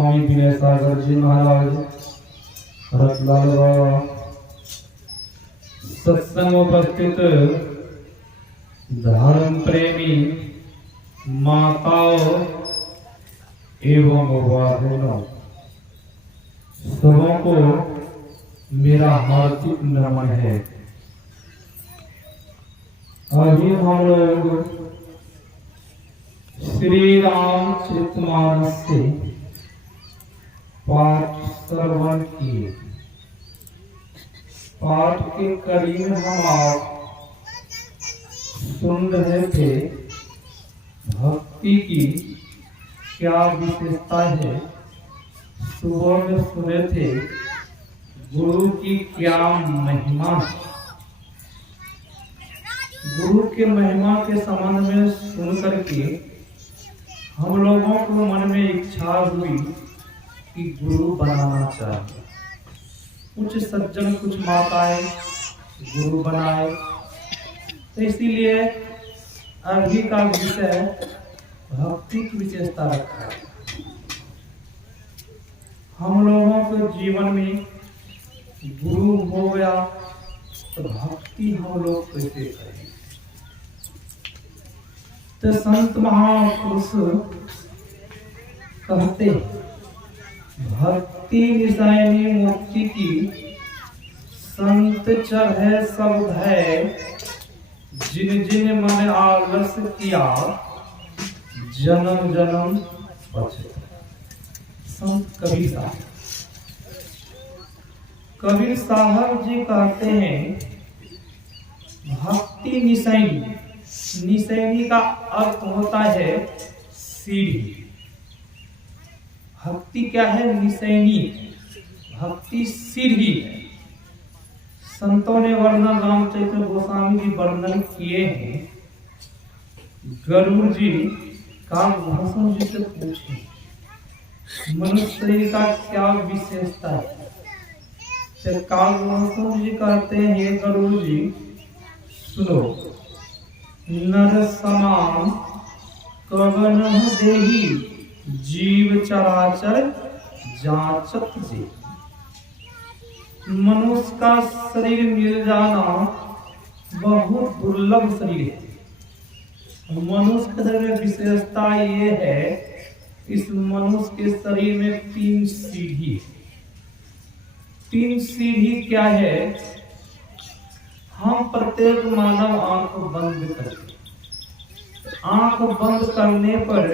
स्वामी विनय सागर जी महाराज, रतलाल बाबा, सत्संग उपस्थित धर्म प्रेमी माताओं एवं बहनों, सबों को मेरा हार्दिक नमन है। अभी हम लोग श्री रामचरितमानस से पाठ श्रवण किए। पाठ के करीब हम आप सुन रहे थे भक्ति की क्या विशेषता है। सुबह में सुने थे गुरु की क्या महिमा। गुरु के महिमा के संबंध में सुन करके हम लोगों को मन में इच्छा हुई कि गुरु बनाना चाहिए। कुछ सज्जन, कुछ माताएं गुरु बनाए। तो इसीलिए अभी का विषय भक्ति की विशेषता रखा है। हम लोगों के जीवन में गुरु हो गया तो भक्ति हम लोग कैसे करें। तो संत महापुरुष कहते भक्ति निशानी मुक्ति की, संत चढ़े सब भय, जिन जिन मन आलस किया, जन्म जन्म पछता। संत कबीर साहब जी कहते हैं भक्ति निशानी। निशानी का अर्थ होता है सीढ़ी। भक्ति क्या है? निशानी। भक्ति सीढ़ी है। संतों ने वर्णन रामचरित्र गोस्वामी जी वर्णन किए हैं। गरुड़ जी काकभूषण जी से पूछे मनुष्य का क्या विशेषता है। काकभूषण जी कहते हैं हे गरुड़ जी सुनो, नर समान कवन देही, जीव चराचर जांचत जे। मनुष्य का शरीर मिल जाना बहुत दुर्लभ शरीर है। मनुष्य के शरीर में विशेषता ये है, इस मनुष्य के शरीर में 3 सीढ़ी है। 3 सीढ़ी क्या है? हम प्रत्येक मानव आंख बंद करते, आंख बंद करने पर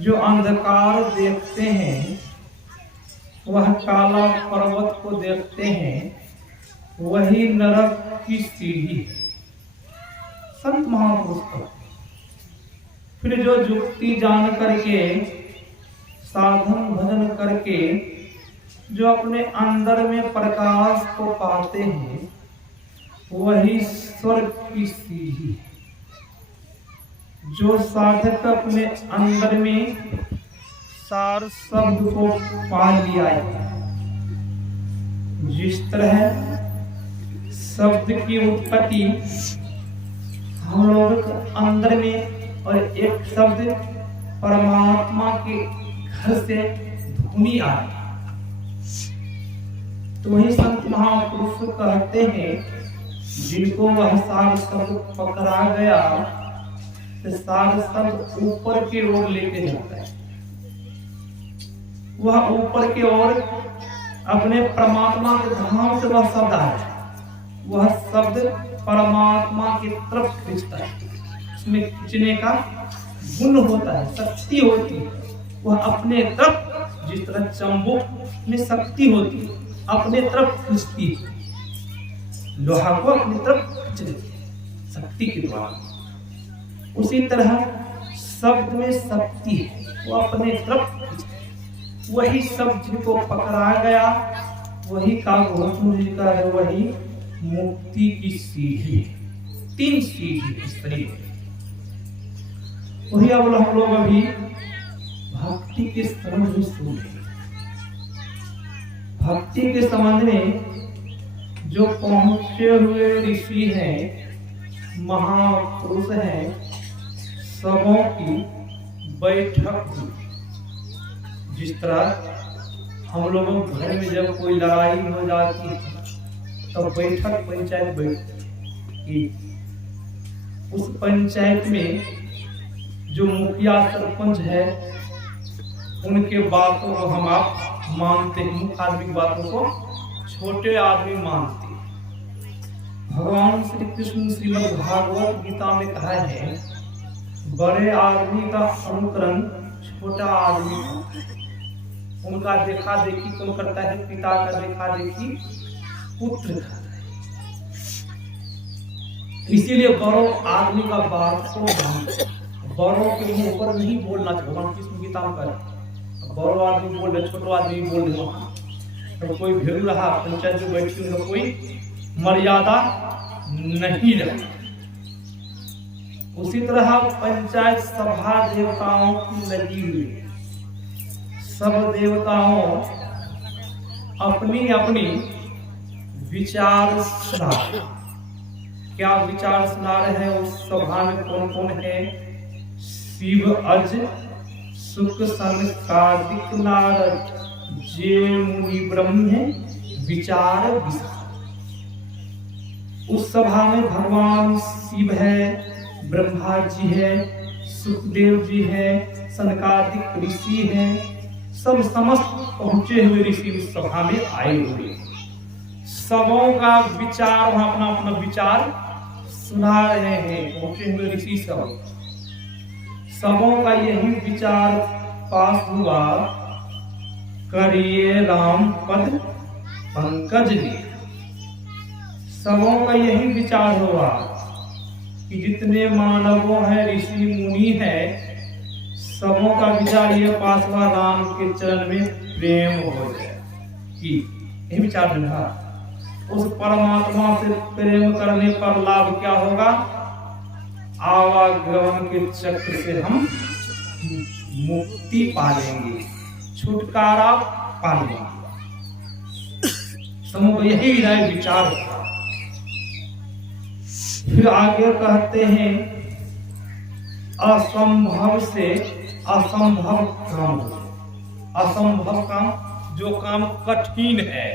जो अंधकार देखते हैं, वह काला पर्वत को देखते हैं, वही नरक की सीढ़ी है। संत महापुरुष का फिर जो जुक्ति जान करके, साधन भजन करके जो अपने अंदर में प्रकाश को पाते हैं, वही स्वर्ग की सीढ़ी है। जो साधक अपने अंदर में सार शब्द को पा लिया है, जिस तरह शब्द की उत्पत्ति हम लोग अंदर में, और एक शब्द परमात्मा के घर से ध्वनि आए, तो वही संत महापुरुष कहते हैं जिनको वह सार शब्द पकड़ा गया, तो सार शब्द ऊपर की ओर लेके जाता है। वह ऊपर की ओर अपने परमात्मा के धाम से वह शब्द आए, वह शब्द परमात्मा की तरफ खींचता है। उसमें खींचने का गुण होता है, शक्ति होती है। वह अपने तरफ, जिस तरह चंबुक में शक्ति होती है, अपने तरफ खींचती है, लोहा को अपनी तरफ खींच लेती है शक्ति के द्वारा। उसी तरह शब्द में शक्ति है, वो अपने तरफ वही शब्द जिनको पकड़ा गया, वही काकभूषण जी का है, वही मुक्ति की सीढ़ी है। 3 सीढ़ी इस तरीके। वही अब हम लोग अभी भक्ति के संबंध में सुन रहे। भक्ति के संबंध में जो पहुंचे हुए ऋषि हैं, महापुरुष हैं, सबों की बैठक हुई, जिस तरह हम लोगों के घर में जब कोई लड़ाई हो जाती है तो बैठक पंचायत बैठती, उस पंचायत में जो मुखिया सरपंच है उनके बातों को हम आप मानते हैं, मुख्य आदमी की बातों को छोटे आदमी मानते हैं। भगवान श्री कृष्ण श्रीमद् भागवत गीता में कहा है, बड़े आदमी का अनुकरण छोटा आदमी करता है। उनका देखा देखी कौन करता है? पिता का देखा देखी पुत्र करता है। इसीलिए बड़ों आदमी का बात को बड़ों के मुंह पर नहीं बोलना चाहिए। भगवान कृष्ण गीता में कहा, बड़ों आदमी बोल रहे, छोटो आदमी बोल रहे, तो कोई भेड़ू रहा पंचायत में बैठी तो कोई मर्यादा नहीं रही। उसी तरह पंचायत सभा देवताओं की लगी हुई, सब देवताओं अपनी अपनी विचार सुना, क्या विचार सुना रहे हैं? उस सभा में कौन कौन है? शिव, अज, शुक्र, सन, कार्तिक, नारद, जे मुनि ब्रह्म है विचार विचार। उस सभा में भगवान शिव है, ब्रह्मा जी है, सुखदेव जी है, सनकादिक ऋषि है, सब समस्त पहुंचे हुए ऋषि उस सभा में आए हुए। सबों का विचार, वहां अपना अपना विचार सुना रहे हैं पहुंचे हुए ऋषि सब। सबों का यही विचार पास हुआ, करिए राम पद पंकज ने। सबों का यही विचार हुआ कि जितने मानवों हैं, ऋषि मुनि हैं, सबों का विचार ये पास हुआ, राम के चरण में प्रेम हो जाए कि यही विचार था। उस परमात्मा से प्रेम करने पर लाभ क्या होगा? आवागमन के चक्र से हम मुक्ति पालेंगे, छुटकारा पालेंगे। समूह को यही विचार था। फिर आगे कहते हैं, असंभव से असंभव काम। असंभव काम, जो काम कठिन है,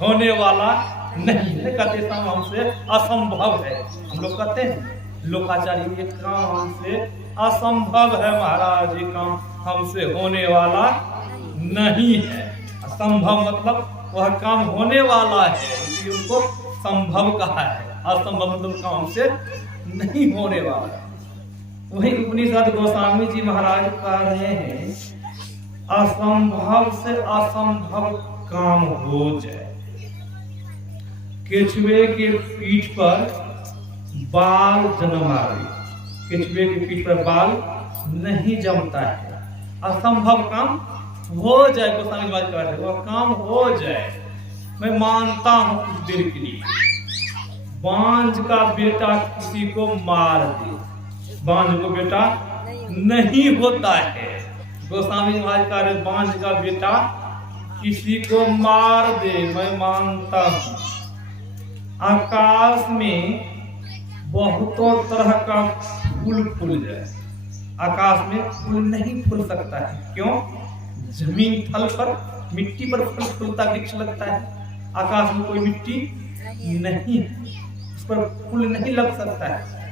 होने वाला नहीं है, कहते काम हमसे असंभव है। हम लोग कहते हैं लोकाचार्य, ये काम हमसे असंभव है महाराज, ये काम हमसे होने वाला नहीं है। असंभव मतलब वह काम होने वाला है, इसलिए उनको संभव कहा है। असंभव मतलब काम हमसे नहीं होने वाला है। वही उपनिषद गोस्वामी जी महाराज कह रहे हैं, असंभव से असंभव काम हो जाए। केचुए के पीठ पर बाल जन्म आवे, केचुए के पीठ पर बाल नहीं जमता है। असंभव काम हो जाए, गोस्वामी जी महाराज कह रहे हैं, वह काम हो जाए। मैं मानता हूं कुछ देर के लिए, बांझ का बेटा किसी को मार दे, बांझ को बेटा नहीं होता है। गोस्वामी जी महाराज कह रहे, बांझ का बेटा किसी को मार दे, मैं मानता हूं। आकाश में बहुतों तरह का फूल फूल जाए, आकाश में फूल नहीं फूल सकता है। क्यों? जमीन थल पर मिट्टी पर फूल फूलता वृक्ष लगता है, आकाश में कोई मिट्टी नहीं है, उस पर फूल नहीं लग सकता है।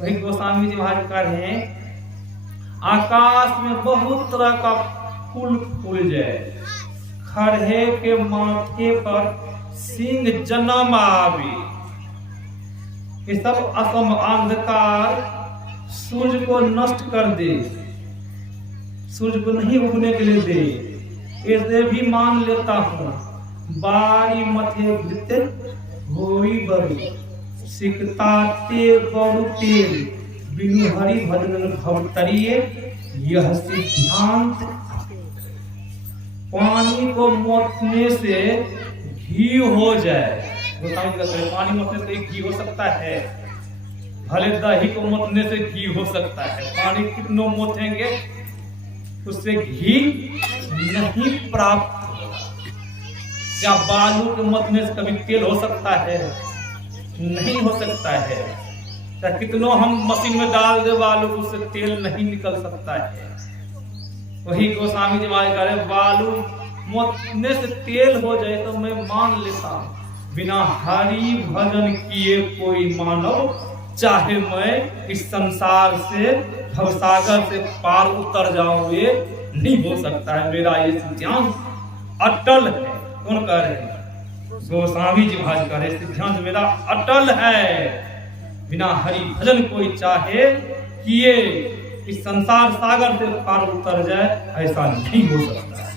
वही गोस्वामी जी महाराज कह रहे हैं, आकाश में बहुत तरह का फूल फूल जाए, खरहे के माथे पर सिंह जन्म आवे, ये सब असम अंधकार सूर्य को नष्ट कर दे, सूर्य को नहीं उगने के लिए दे, ऐसे भी मान लेता हूँ। बारी मथे वृत्ते होई बड़ी, सिकताते बरु तेल, बिनु हरि भजन भवतरिये, यह सिद्धांत। पानी को मोटने से घी हो जाए, पानी मोटने से घी हो सकता है, भले दही को मोटने से घी हो सकता है, पानी कितनों मोटेंगे उससे घी नहीं प्राप्त होगा। क्या बालू के मोटने से कभी तेल हो सकता है? नहीं हो सकता है। क्या कितनों हम मशीन में डाल दे बालू, उससे तेल नहीं निकल सकता है। वही गोस्वामी जी महाराज कह रहे बालू मोतने से तेल हो जाए तो मैं मान लेता, बिना हरि भजन किए कोई मानव चाहे मैं इस संसार से भवसागर से पार उतर जाऊं, ये नहीं हो सकता है। मेरा ये सिद्धांत अटल है। कौन कह रहे हैं? गोस्वामी जी महाराज कह रहे सिद्धांत मेरा अटल है, बिना हरि भजन कोई चाहे किए इस संसार सागर से पार उतर जाए, ऐसा नहीं हो सकता है।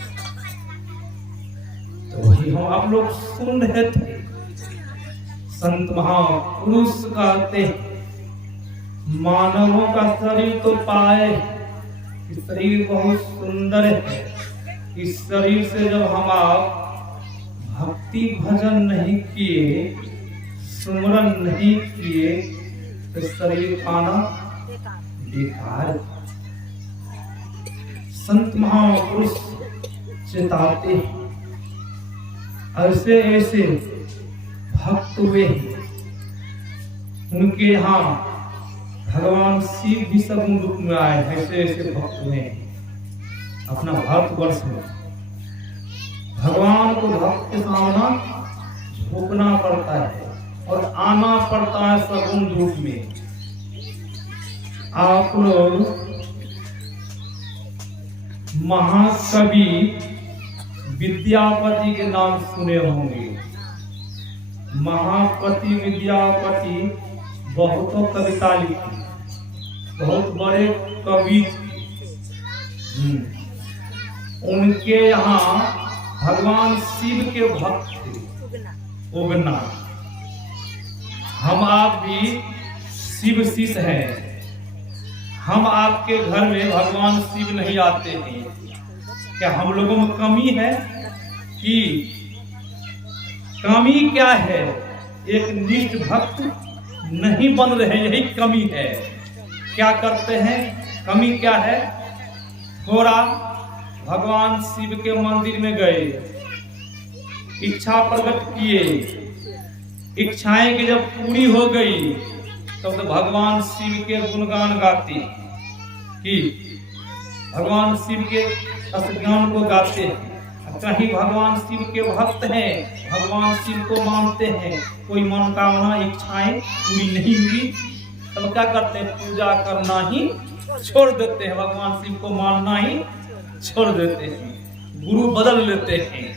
तो वही हम आप लोग सुन रहे थे, संत महापुरुष कहते मानवों का शरीर तो पाए, इस शरीर बहुत सुंदर है, इस शरीर से जब हम आप भक्ति भजन नहीं किए, सुमरन नहीं किए, तो शरीर पाना बेकार। संत महापुरुष चेताते ऐसे ऐसे भक्त हुए, उनके यहाँ भगवान शिव भी सगुण रूप में आए, ऐसे ऐसे भक्त हुए अपना भारतवर्ष में। भगवान को भक्त के सामना झुकना पड़ता है और आना पड़ता है सगुण रूप में। आप लोग महाकवि विद्यापति के नाम सुने होंगे। महाकवि विद्यापति बहुतों कविता लिखी, बहुत बड़े कवि। उनके यहाँ भगवान शिव के भक्त थे, उगना। हम आप भी शिव शिष्य हैं। हम आपके घर में भगवान शिव नहीं आते हैं, क्या हम लोगों में कमी है? कि कमी क्या है? एक निष्ठ भक्त नहीं बन रहे, यही कमी है। क्या करते हैं? कमी क्या है? थोड़ा भगवान शिव के मंदिर में गए, इच्छा प्रकट किए, इच्छाएं की जब पूरी हो गई तब तो भगवान शिव के गुणगान गाते, कि भगवान शिव के असज्ञान को गाते हैं। कहीं भगवान शिव के भक्त हैं, भगवान शिव को मानते हैं, कोई मनोकामना इच्छाएं पूरी नहीं हुई, तब क्या करते हैं? पूजा करना ही छोड़ देते हैं, भगवान शिव को मानना ही छोड़ देते हैं, गुरु बदल लेते हैं।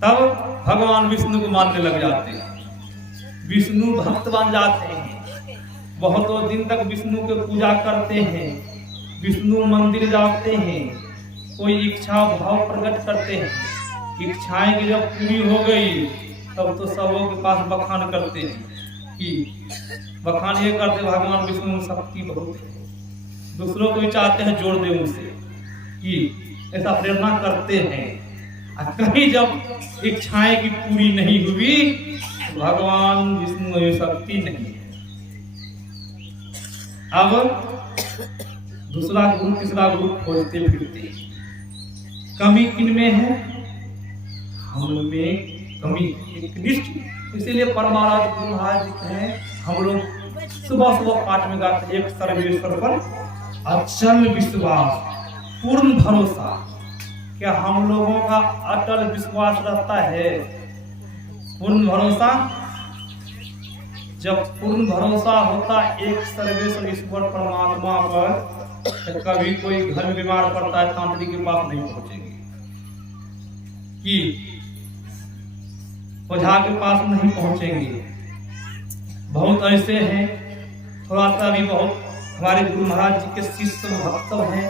तब भगवान विष्णु को मानने लग जाते हैं, विष्णु भक्त बन जाते हैं, बहुत दिन तक विष्णु की पूजा करते हैं, विष्णु मंदिर जाते हैं, कोई इच्छा भाव प्रकट करते हैं। इच्छाएं की जब पूरी हो गई तब तो सबों के पास बखान करते हैं, कि बखान ये करते भगवान विष्णु शक्ति बहुत है, दूसरों को भी चाहते हैं जोड़ दे उनसे, कि ऐसा प्रेरणा करते हैं। कहीं जब इच्छाएं की पूरी नहीं हुई तो भगवान विष्णु में शक्ति नहीं है। अब दूसरा गुरु तीसरा गुरु खोजते फिरते, कमी किन में है? हम में कमी एक निष्ठ। इसीलिए परमाराज गुरु महाराज जी कहें, हम लोग सुबह सुबह पाठ में गाते, एक सर्वेश्वर पर अचल विश्वास, पूर्ण भरोसा। क्या हम लोगों का अटल विश्वास रहता है? पूर्ण भरोसा। जब पूर्ण भरोसा होता एक सर्वेश्वर ईश्वर परमात्मा पर, तो कभी कोई घर में बीमार पड़ता है तांत्रिक के पास नहीं पहुंचेंगे, कि ओझा के पास नहीं पहुंचेंगे। बहुत ऐसे हैं, थोड़ा सा भी बहुत हमारे गुरु महाराज जी के शिष्य भक्त हैं,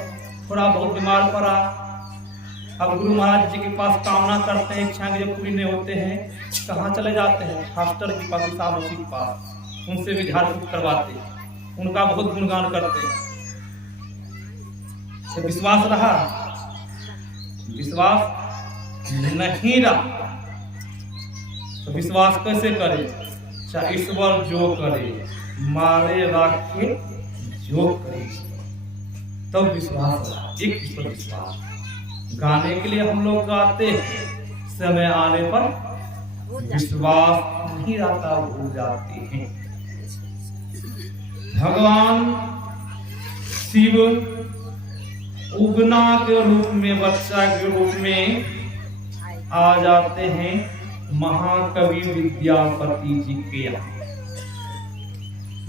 थोड़ा बहुत बीमार पड़ा, अब गुरु महाराज जी के पास कामना करते हैं, इच्छा जब पूरी नहीं होते हैं, कहाँ चले जाते हैं? फास्टर के पास, ईसा मसीह के पास, उनसे भी झाड़ फूक करवाते, उनका बहुत गुणगान करते हैं। तो विश्वास रहा? विश्वास नहीं रहा तो विश्वास कैसे करे? चाहे ईश्वर जो करे, मारे राखे जो करे, तब विश्वास रहा। एक ईश्वर विश्वास। गाने के लिए हम लोग गाते हैं, समय आने पर विश्वास नहीं रहता, भूल जाते हैं। भगवान शिव उगना के रूप में, बच्चा के रूप में आ जाते हैं महाकवि विद्यापति जी के यहाँ।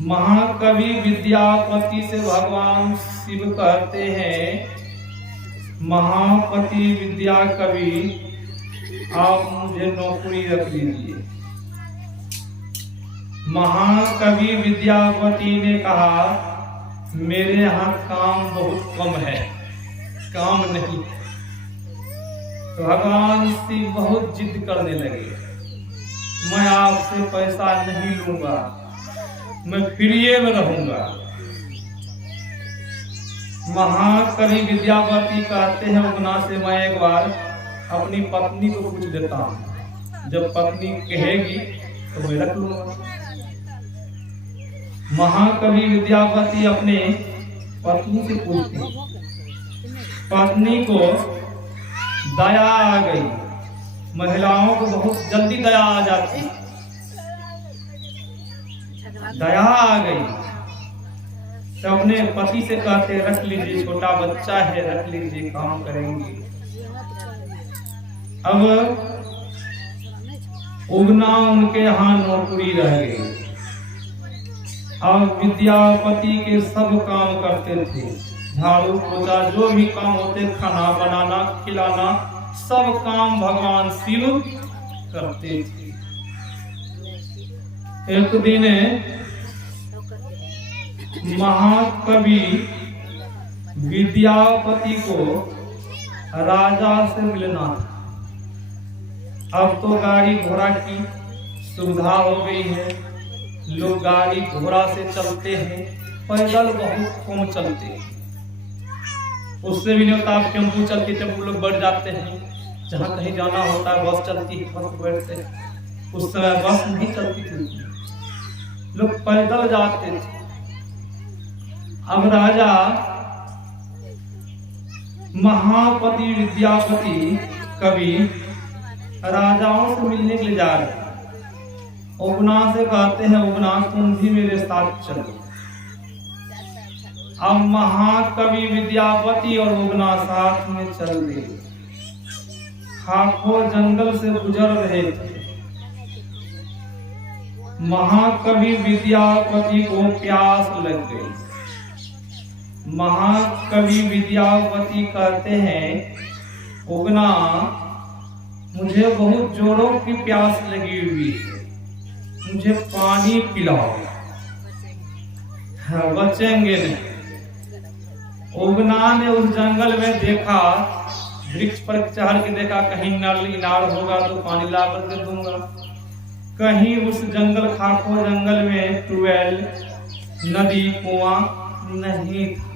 महाकवि विद्यापति से भगवान शिव कहते हैं, महापति विद्या कवि, आप मुझे नौकरी रख लीजिए। महाकवि विद्यापति ने कहा, मेरे यहाँ काम बहुत कम है, काम नहीं। तो भगवान शिव बहुत जिद करने लगे, मैं आपसे पैसा नहीं लूंगा, मैं फ्री में रहूंगा। महाकवि विद्यापति कहते हैं, उगना से मैं एक बार अपनी पत्नी को पूछ देता हूँ, जब पत्नी कहेगी तो मैं रख लूंगा। महाकवि विद्यापति अपने पत्नी से पूछते हैं, पत्नी को दया आ गई। महिलाओं को बहुत जल्दी दया आ जाती, दया आ गई तो अपने पति से कहते, रख लीजिए, छोटा बच्चा है, रख लीजिए, काम करेंगे। अब उगना उनके यहाँ नौकरी रह गई। अब विद्यापति के सब काम करते थे, झाड़ू पोछा जो भी काम होते, खाना बनाना, खिलाना, सब काम भगवान शिव करते थे। एक दिन महाकवि विद्यापति को राजा से मिलना था। अब तो गाड़ी घोड़ा की सुविधा हो गई है, लोग गाड़ी घोड़ा से चलते हैं, पैदल बहुत कम चलते हैं। उससे भी नहीं होता, आप टेम्पू चलती, टेम्पू लोग बढ़ जाते हैं। जहाँ कहीं जाना होता है बस चलती है, बस बैठते हैं। उस समय बस नहीं चलती थी, लोग पैदल जाते थे। अब राजा महापति विद्यापति कवि राजाओं से मिलने के लिए जा रहे हैं। उगना से कहते हैं, उगना तुम भी मेरे साथ चलो। अब महाकवि विद्यापति और उगना साथ में चल गए। खाको जंगल से गुजर रहे थे। महाकवि विद्यापति को प्यास लग गई। महाकवि विद्यापति कहते हैं, उगना मुझे बहुत जोरों की प्यास लगी हुई है, मुझे पानी पिलाओ। बचेंगे नहीं। उगना ने उस जंगल में देखा, वृक्ष पर चढ़ के देखा, कहीं नल इनार होगा तो पानी ला कर दूंगा। कहीं उस जंगल, खाको जंगल में ट्यूबवेल, नदी, कुआं नहीं था।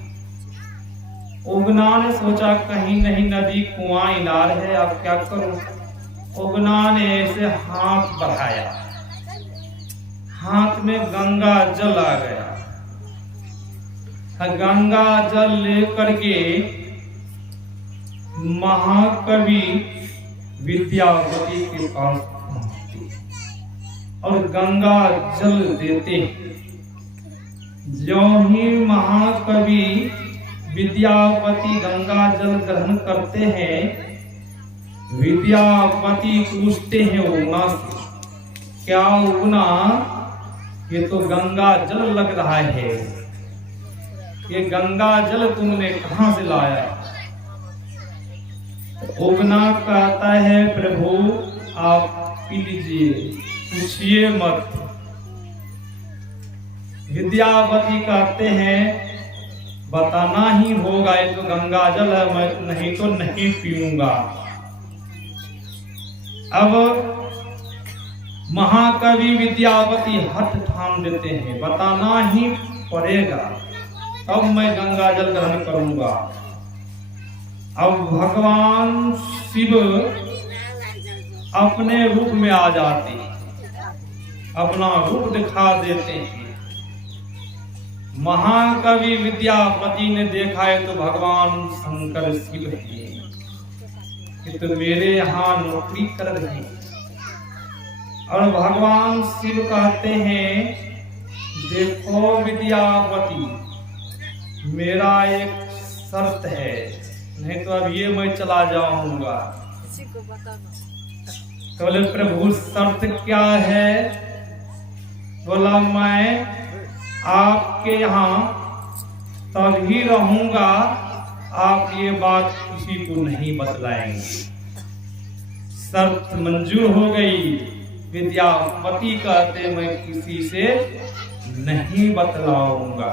उगना ने सोचा, कहीं नहीं नदी, कुआं, इनार है, अब क्या करूं। उगना ने ऐसे हाथ बढ़ाया, हाथ में गंगा जल आ गया। गंगा जल लेकर के महाकवि विद्यापति के पास पहुंचते और गंगा जल देते। ज्यों ही महाकवि विद्यापति गंगा जल ग्रहण करते हैं, विद्यापति पूछते हैं उगना से, क्या उगना, ये तो गंगा जल लग रहा है, ये गंगा जल तुमने कहां से लाया। उगना कहता है, प्रभु आप पी लीजिए, पूछिए मत। विद्यापति कहते हैं, बताना ही होगा, ये तो गंगा जल है, मैं नहीं तो नहीं पीऊंगा। अब महाकवि विद्यापति हठ ठान देते हैं, बताना ही पड़ेगा, तब मैं गंगा जल ग्रहण करूंगा। अब भगवान शिव अपने रूप में आ जाते हैं, अपना रूप दिखा देते हैं। महाकवि विद्यापति ने देखा है तो भगवान शंकर शिव है, कि तो मेरे यहाँ नौकरी कर रहे हैं। और भगवान शिव कहते हैं, देखो विद्यापति, मेरा एक शर्त है, नहीं तो अब ये मैं चला जाऊंगा। किसी को बताना। तो बोले प्रभु शर्त क्या है? बोला मैं आपके यहाँ तभी रहूंगा, आप ये बात किसी को नहीं बतलाएंगे। शर्त मंजूर हो गई। विद्यापति कहते मैं किसी से नहीं बतलाऊंगा।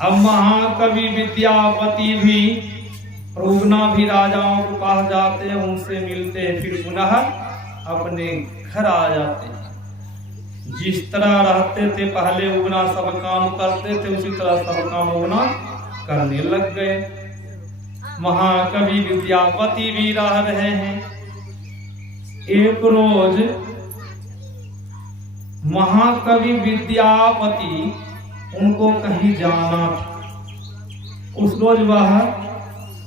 अब महाकवि विद्यापति भी उगना भी राजाओं के पास जाते हैं, उनसे मिलते हैं, फिर पुनः अपने घर आ जाते हैं। जिस तरह रहते थे पहले उगना, सब काम करते थे, उसी तरह सब काम उगना करने लग गए। महाकवि विद्यापति भी रह रहे हैं। एक रोज महाकवि विद्यापति उनको कहीं जाना था। उस रोज वह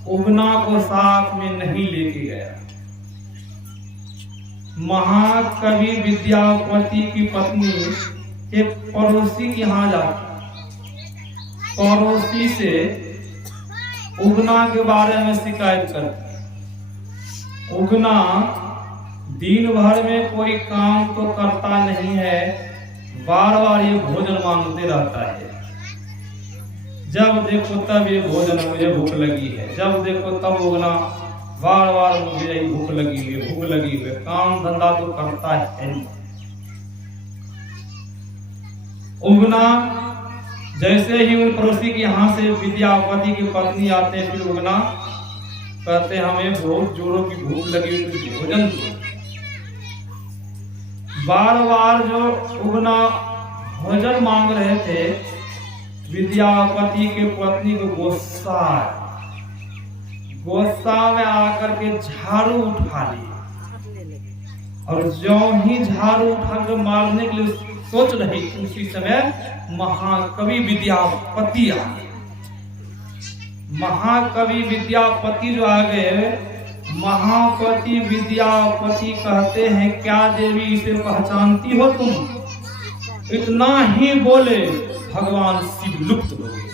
उगना को साथ में नहीं लेके गया। महाकवि विद्यापति की पत्नी एक पड़ोसी के यहाँ जाती, पड़ोसी से उगना के बारे में शिकायत करती। उगना दिन भर में कोई काम तो करता नहीं है, बार बार ये भोजन मांगते रहता है। जब देखो तब ये भोजन, मुझे भूख लगी है, जब देखो तब उगना बार बार मुझे भूख लगी है, भूख लगी है। काम धंधा तो करता है नहीं। उगना जैसे ही उन पड़ोसी के यहाँ से विद्यापति की पत्नी आते हैं, फिर उगना कहते हमें बहुत जोरों की भूख लगी, कुछ भोजन दो। बार बार जो उगना भोजन मांग रहे थे, विद्यापति के पत्नी को गुस्सा में आकर के झाड़ू उठा ली, और जो ही झाड़ू उठाकर मारने के लिए सोच रही, उसी समय महाकवि विद्यापति आ गए। महाकवि विद्यापति जो आ गए, महापति विद्यापति कहते हैं क्या देवी इसे पहचानती हो तुम? इतना ही बोले भगवान शिव लुप्त हो गए।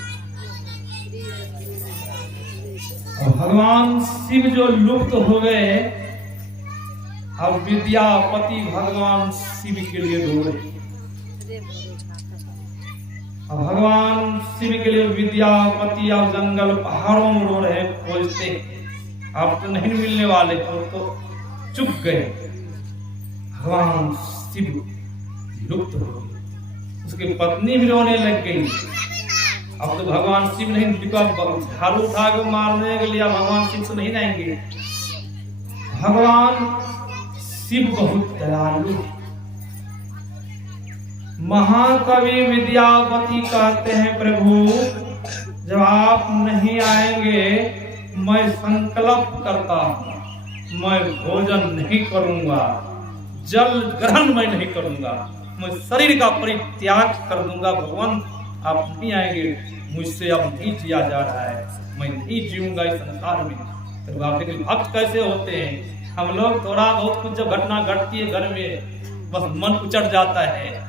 और भगवान शिव जो लुप्त हो गए, अब विद्यापति भगवान शिव के लिए रो रहे। अब भगवान शिव के लिए विद्यापति अब जंगल पहाड़ों में रो रहे, खोजते अब तो नहीं मिलने वाले, तो चुप गए। भगवान शिव लुप्त हो गए। उसकी पत्नी भी रोने लग गई। अब तो भगवान शिव नहीं, झाड़ू उठा के मारने के लिए भगवान शिव से नहीं जाएंगे। भगवान शिव बहुत दयालु। महाकवि विद्यापति कहते हैं प्रभु जब आप नहीं आएंगे, मैं संकल्प करता हूं, मैं भोजन नहीं करूंगा, जल ग्रहण मैं नहीं करूंगा, मैं शरीर का परित्याग कर दूंगा। भगवान आप नहीं आएंगे, मुझसे अब नहीं जिया जा रहा है, मैं नहीं जीऊंगा इस संसार में। तो आप देखिए भक्त कैसे होते हैं। हम लोग थोड़ा बहुत कुछ जब घटना घटती है घर में, बस मन उचट जाता है,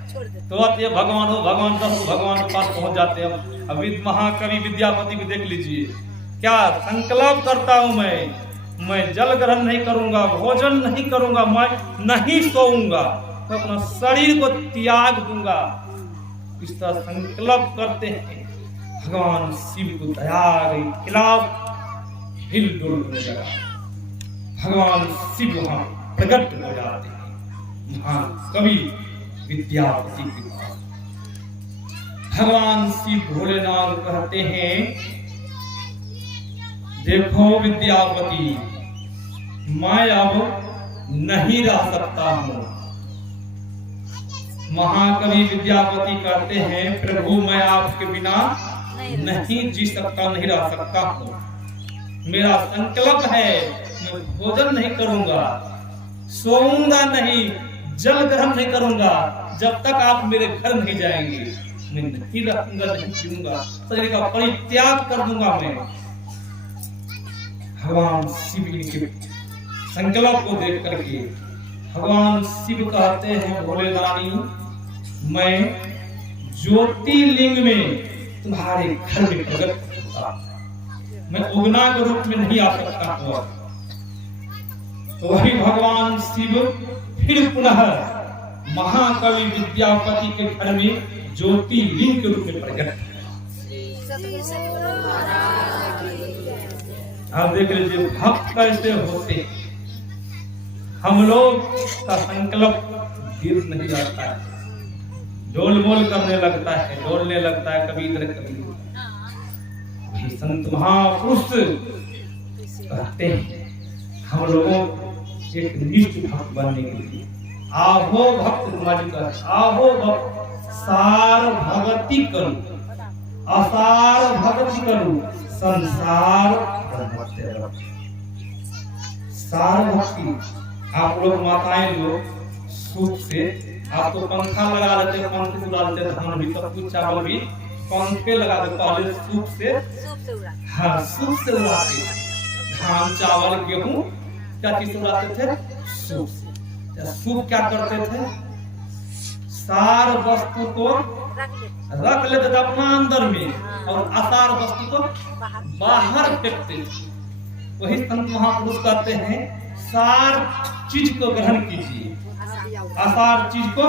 तो ये भगवान हो भगवान का भगवान के पास पहुंच जाते हैं। अभी महाकवि विद्यापति को देख लीजिए, क्या संकल्प करता हूं मैं जल ग्रहण नहीं करूंगा, भोजन नहीं करूंगा, मैं नहीं सोऊंगा, मैं अपना शरीर को त्याग दूंगा। इस तरह संकल्प करते हैं। भगवान शिव को दया गई, खिलाफ हिलडुल होने लगा। भगवान शिव वहां प्रकट हो जाते हैं। महाकवि विद्यापति के पास भगवान शिव भोलेनाथ कहते हैं देखो विद्यापति, मैं अब नहीं रह सकता हूं। महाकवि विद्यापति कहते हैं प्रभु मैं आपके बिना नहीं जी सकता, नहीं रह सकता हूं। मेरा संकल्प है मैं भोजन नहीं करूंगा, सोऊंगा नहीं, जल ग्रहण नहीं करूंगा जब तक आप मेरे घर नहीं जाएंगे। मैं नहीं रहूंगा, नहीं जीऊंगा, शरीर का परित्याग कर दूंगा मैं। भगवान शिव के संकल्प को देख करके भगवान शिव कहते हैं भोले दानी, मैं ज्योतिर्लिंग में तुम्हारे घर में प्रकट होता। मैं उगना के रूप में नहीं आ सकता हुआ। तो वही भगवान शिव फिर पुनः महाकवि विद्यापति के घर में ज्योतिर्लिंग के रूप में प्रकट। आप देख लीजिए भक्त कैसे होते। हम लोग का संकल्प गिर नहीं जाता है, डोल मोल करने लगता है, डोलने लगता है, कभी इधर कभी उधर। संत महापुरुष कहते हैं हम लोगों एक निष्ठ भक्त बनने के लिए आहो भक्त आहो भक्त सार भगति करूं, असार भगति करूं, संसार सार भक्ति। आप लोग माताएं लोग सुख से, आप तो पंखा लगा लेते, पंखे उड़ा लेते, धान भी सब कुछ चावल भी पंखे लगा देते, पहले सुख से, हाँ सुख से उड़ाते, धान चावल गेहूं क्या चीज उड़ाते थे? सुख से। सुख क्या करते थे? सार वस्तु को रख लेते थे अपना अंदर में और असार वस्तु को बाहर फेंकते थे। वही संत महापुरुष कहते हैं सार चीज को ग्रहण कीजिए, असार चीज को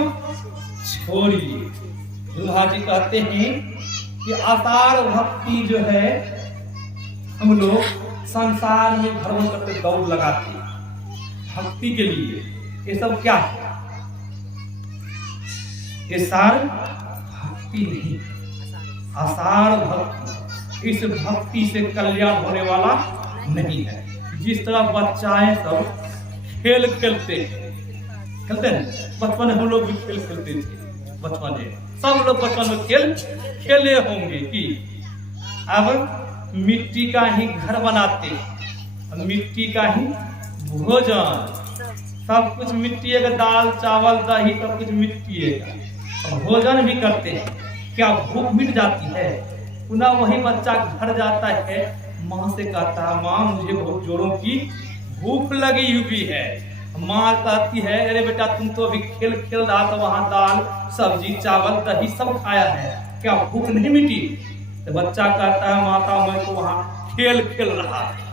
छोड़िए। दुल्हा जी कहते हैं कि असार भक्ति जो है हम लोग संसार में धर्म करते दौड़ लगाते भक्ति के लिए। ये सब क्या है? ये सार भक्ति नहीं, असार भक्ति। इस भक्ति से कल्याण होने वाला नहीं है। जिस तरह बच्चाएं सब खेल खेलते हैं, बचपन में हम लोग भी खेल खेलते थे, बचपन में सब लोग बचपन में खेल खेले होंगे कि अब मिट्टी का ही घर बनाते, मिट्टी का ही भोजन, सब कुछ मिट्टी का, दाल चावल दही सब कुछ मिट्टी का, भोजन भी करते हैं। क्या भूख मिट जाती है? पुनः वही बच्चा घर जाता है, माँ से कहता है माँ मुझे बहुत जोरों की भूख लगी हुई है। माँ कहती है अरे बेटा तुम तो अभी खेल खेल रहा था, वहां दाल सब्जी चावल दही सब खाया है, क्या भूख नहीं मिटी? तो बच्चा कहता है माता मैं तो वहां खेल खेल रहा था।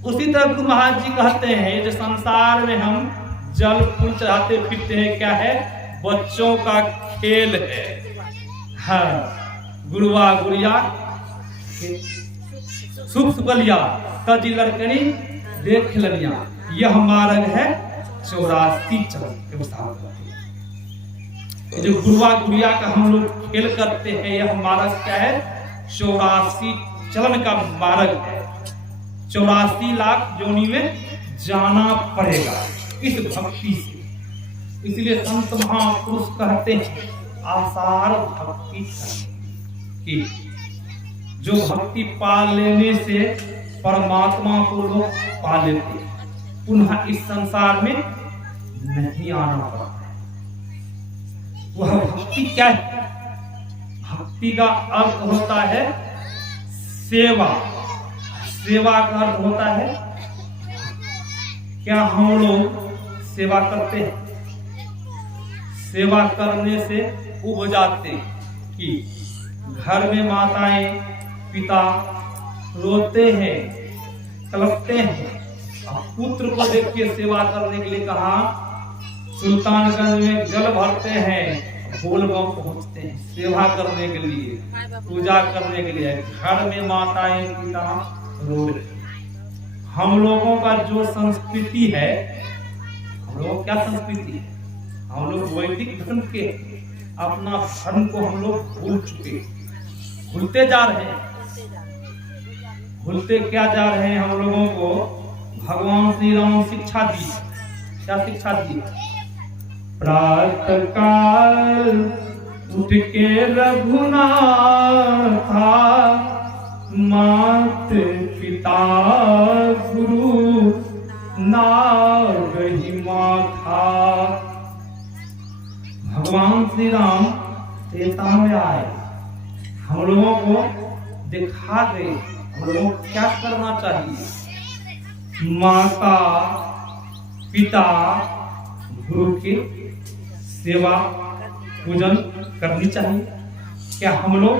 उसी तरह गुरु महाराज जी कहते हैं जो संसार में हम जल फूल चढ़ाते फिरते हैं, क्या है? बच्चों का खेल है। हाँ, गुरुआ गुड़िया सुख सुगलिया तजी लड़कनी देख ललिया, यह मार्ग है 84 चरण के साथ। जो गुरुआ गुड़िया का हम लोग खेल करते हैं, यह मार्ग क्या है? 84 चरण का मार्ग है। 84 लाख योनि में जाना पड़ेगा इस भक्ति से। इसलिए संत महापुरुष कहते हैं आसार भक्ति की, जो भक्ति पा लेने से परमात्मा को लोग पा लेते, पुनः इस संसार में नहीं आना पड़ता है। वह भक्ति क्या है? भक्ति का अर्थ होता है सेवा। सेवा का अर्थ होता है क्या? हम लोग सेवा करते हैं, सेवा करने से उब जाते कि घर में माताएं पिता रोते हैं, कलपते हैं। अब पुत्र को देख के सेवा करने के लिए कहा, सुल्तानगंज में जल भरते हैं, बोलबम पहुंचते हैं सेवा करने के लिए, पूजा करने के लिए। घर में माताएं पिता रो रहे। हम लोगों का जो संस्कृति है, हम लोग क्या संस्कृति है? हम लोग वैदिक धर्म के अपना धर्म को हम लोग भूल चुके, भूलते जा रहे हैं। भूलते क्या जा रहे हैं? हम लोगों को भगवान श्री राम शिक्षा दी। क्या शिक्षा दी? प्रातः काल उठ के रघुनाथा, मात पिता गुरु नारही माथा। भगवान श्री राम त्रेता में आए, हम लोगों को दिखा गए हम लोगों को क्या करना चाहिए। माता पिता गुरु की सेवा पूजन करनी चाहिए। क्या हम लोग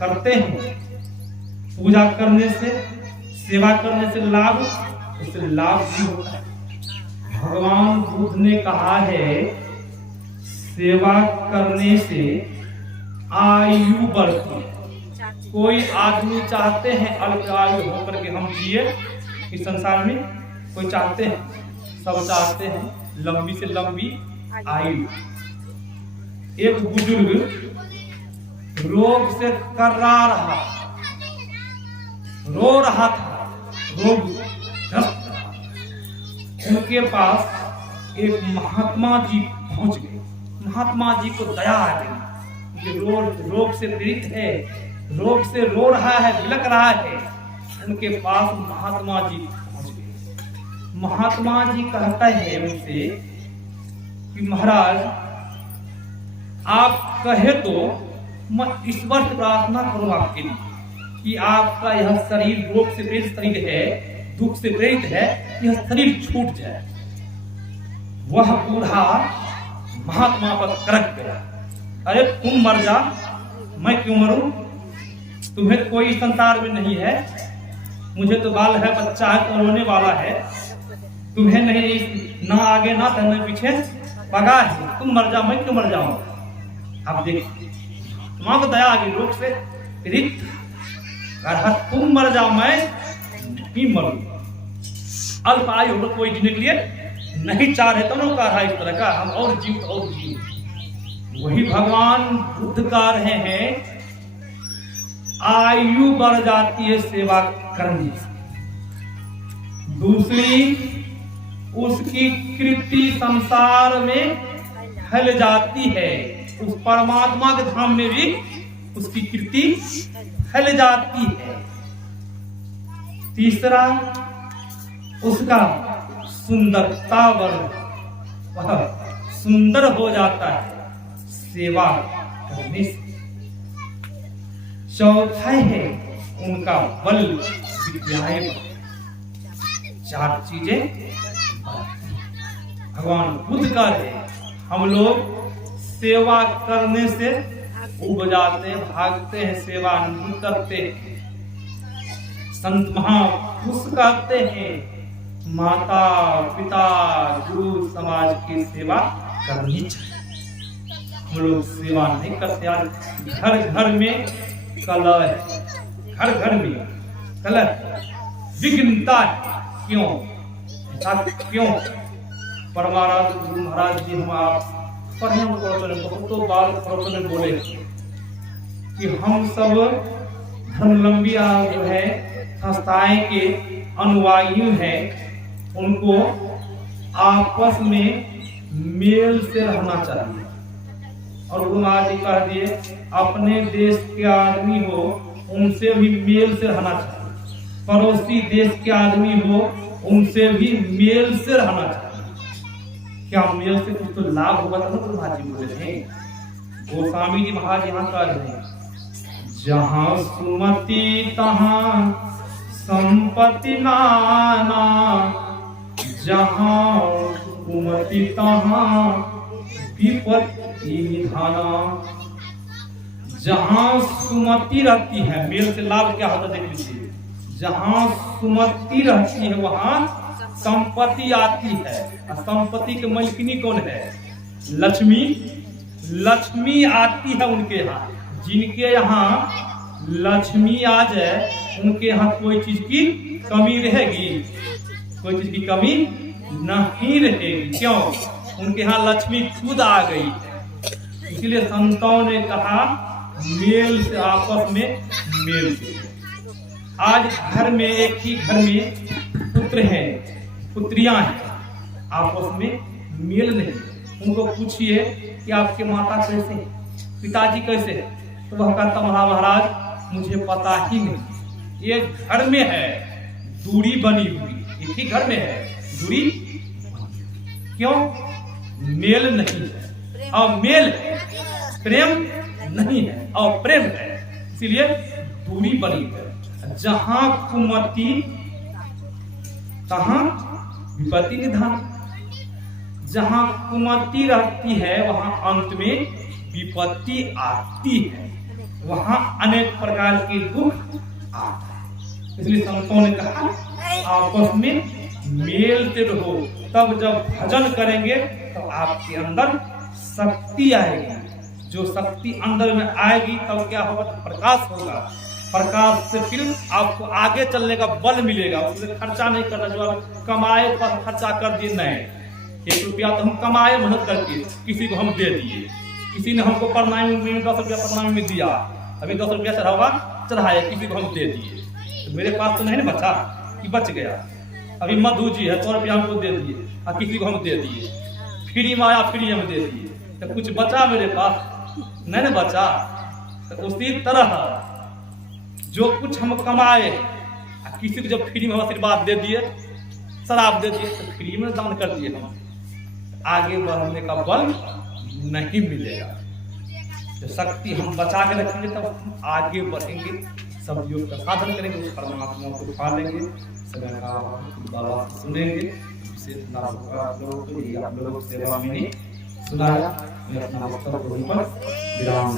करते हैं? पूजा करने से, सेवा करने से लाभ, उससे लाभ भी होता है। भगवान बुद्ध ने कहा है सेवा करने से आयु बढ़ती है। कोई आदमी चाहते हैं अल्प आयु होकर के हम जिए इस संसार में, कोई चाहते हैं, सब चाहते हैं लंबी से लंबी आयु। एक बुजुर्ग रोग से कर्रा रहा, रो रहा था, रोग ग्रस्त था। उनके पास एक महात्मा जी पहुंच गए। महात्मा जी को दया आ गई कि रोग से पीड़ित है, रोग से रो रहा है, बिलक रहा है। उनके पास महात्मा जी पहुंच गए। महात्मा जी कहता है उनसे कि महाराज आप कहे तो मैं ईश्वर से प्रार्थना करूं आपके लिए कि आपका यह शरीर रोग से पीड़ित शरीर है, दुख से प्रेरित है, यह शरीर छूट जाए। वह बूढ़ा महात्मा पर करक गया, अरे तुम मर जा, मैं क्यों मरूं? तुम्हें तो कोई संसार में नहीं है, मुझे तो बाल है, बच्चा है, तो रोने वाला है, तुम्हें नहीं, ना आगे ना तने पीछे पगा है, तुम मर जाओ, मैं क्यों मर जाऊं? आप देखिए मां को दया आ गई, रोग से पीड़ित, तुम मर जाओ, मैं नहीं मरूं। अल्प आयु हो कोई जीने के लिए नहीं चाह रहे, तो कहा इस तरह का हम और जीव और जीव। वही भगवान बुद्ध कह रहे हैं आयु बढ़ जाती है सेवा करने से। दूसरी, उसकी कीर्ति संसार में फैल जाती है, उस परमात्मा के धाम में भी उसकी कीर्ति फैल जाती है। तीसरा, उसका सुंदरता वह सुंदर हो जाता है सेवा करने से। चौथा है उनका बल विद्याएं। चार चीजें भगवान बुद्ध का है। हम लोग सेवा करने से उब जाते, भागते हैं, सेवा नहीं करते। संत महापुरुष कहते हैं माता पिता गुरु समाज की सेवा करनी चाहिए। हम लोग सेवा नहीं करते। आज घर घर में कलह है, घर घर में कलह, विघ्नता है। क्यों क्यों? परमाराध गुरु महाराज जी हम आप बहुतों बार प्रवचन बोले कि हम सब धर्मलंबी जो है संस्थाएं के अनुयायी हैं, उनको आपस में मेल से रहना चाहिए। और गुरु महाराज जी कह दिए अपने देश के आदमी हो उनसे भी मेल से रहना चाहिए, पड़ोसी देश के आदमी हो उनसे भी मेल से रहना चाहिए। क्या मेल से कुछ तो लाभ होगा तो गुरु महाराज जी बोले थे। गोस्वामी जी महाराज यहाँ कह रहे हैं जहाँ सुमति तहाँ संपत्ति नाना, जहाँ सुमति तहाँ विपत्ति निधाना। जहाँ सुमति रहती है, मेल से लाभ क्या होता है देख लीजिए। जहाँ सुमति रहती है वहाँ संपत्ति आती है। और संपत्ति के मालिकिनी कौन है? लक्ष्मी। लक्ष्मी आती है उनके यहाँ। जिनके यहाँ लक्ष्मी आ जाए उनके यहाँ कोई चीज की कमी रहेगी? कोई चीज की कमी नहीं रहेगी। क्यों? उनके यहाँ लक्ष्मी खुद आ गई है। इसलिए संतों ने कहा मेल से, आपस में मेल से। आज घर में, एक ही घर में पुत्र हैं, पुत्रियां हैं, आपस में मेल नहीं। उनको पूछिए कि आपके माता कैसे हैं, पिताजी कैसे हैं, तो वह कहता महाराज मुझे पता ही नहीं। ये घर में है, दूरी बनी हुई, एक ही घर में है, दूरी। क्यों? मेल नहीं है। और मेल है, प्रेम नहीं है, और प्रेम है, इसीलिए दूरी बनी है। जहां कुमति तहां विपत्ति निधान। जहां कुमति रहती है वहां अंत में विपत्ति आती है, वहां अनेक प्रकार के दुख आता है। इसलिए संतों ने कहा आपस में मेलते रहो, तब जब भजन करेंगे तो आपके अंदर शक्ति आएगी। जो शक्ति अंदर में आएगी तब क्या होगा, प्रकाश होगा। प्रकाश से फिर आपको आगे चलने का बल मिलेगा। उससे खर्चा नहीं करना, जो आप कमाए तो खर्चा कर दिए, नहीं। 1 रुपया तो हम कमाए मेहनत करके, किसी को हम दे दिए। किसी ने हमको प्रणामी में 10 रुपया प्रणामी में दिया, अभी 10 रुपया चढ़ाया, किसी को हम दे दिए, तो मेरे पास तो नहीं ना बचा कि बच गया। अभी मधु जी है, 100 रुपया हमको दे दिए और किसी को हम दे दिए, फ्री में आया फ्री में दे दिए, तो कुछ बचा मेरे पास नहीं ना बचा। तो उसी तरह जो कुछ हम कमाए, किसी को जब फ्री में हम आशीर्वाद दे दिए, शराब दे दिए, तो फ्री में दान कर दिए, हम आगे बढ़ने का बल नहीं मिलेगा। तो शक्ति हम बचा के रखेंगे तब हम आगे बढ़ेंगे, सब योग का साधन करेंगे, उस परमात्मा को पा लेंगे। समय का बाबा सुनेंगे, विशेष आप लोगों को सेवा में सुनाया। मैं अपना वक्तव्य विराम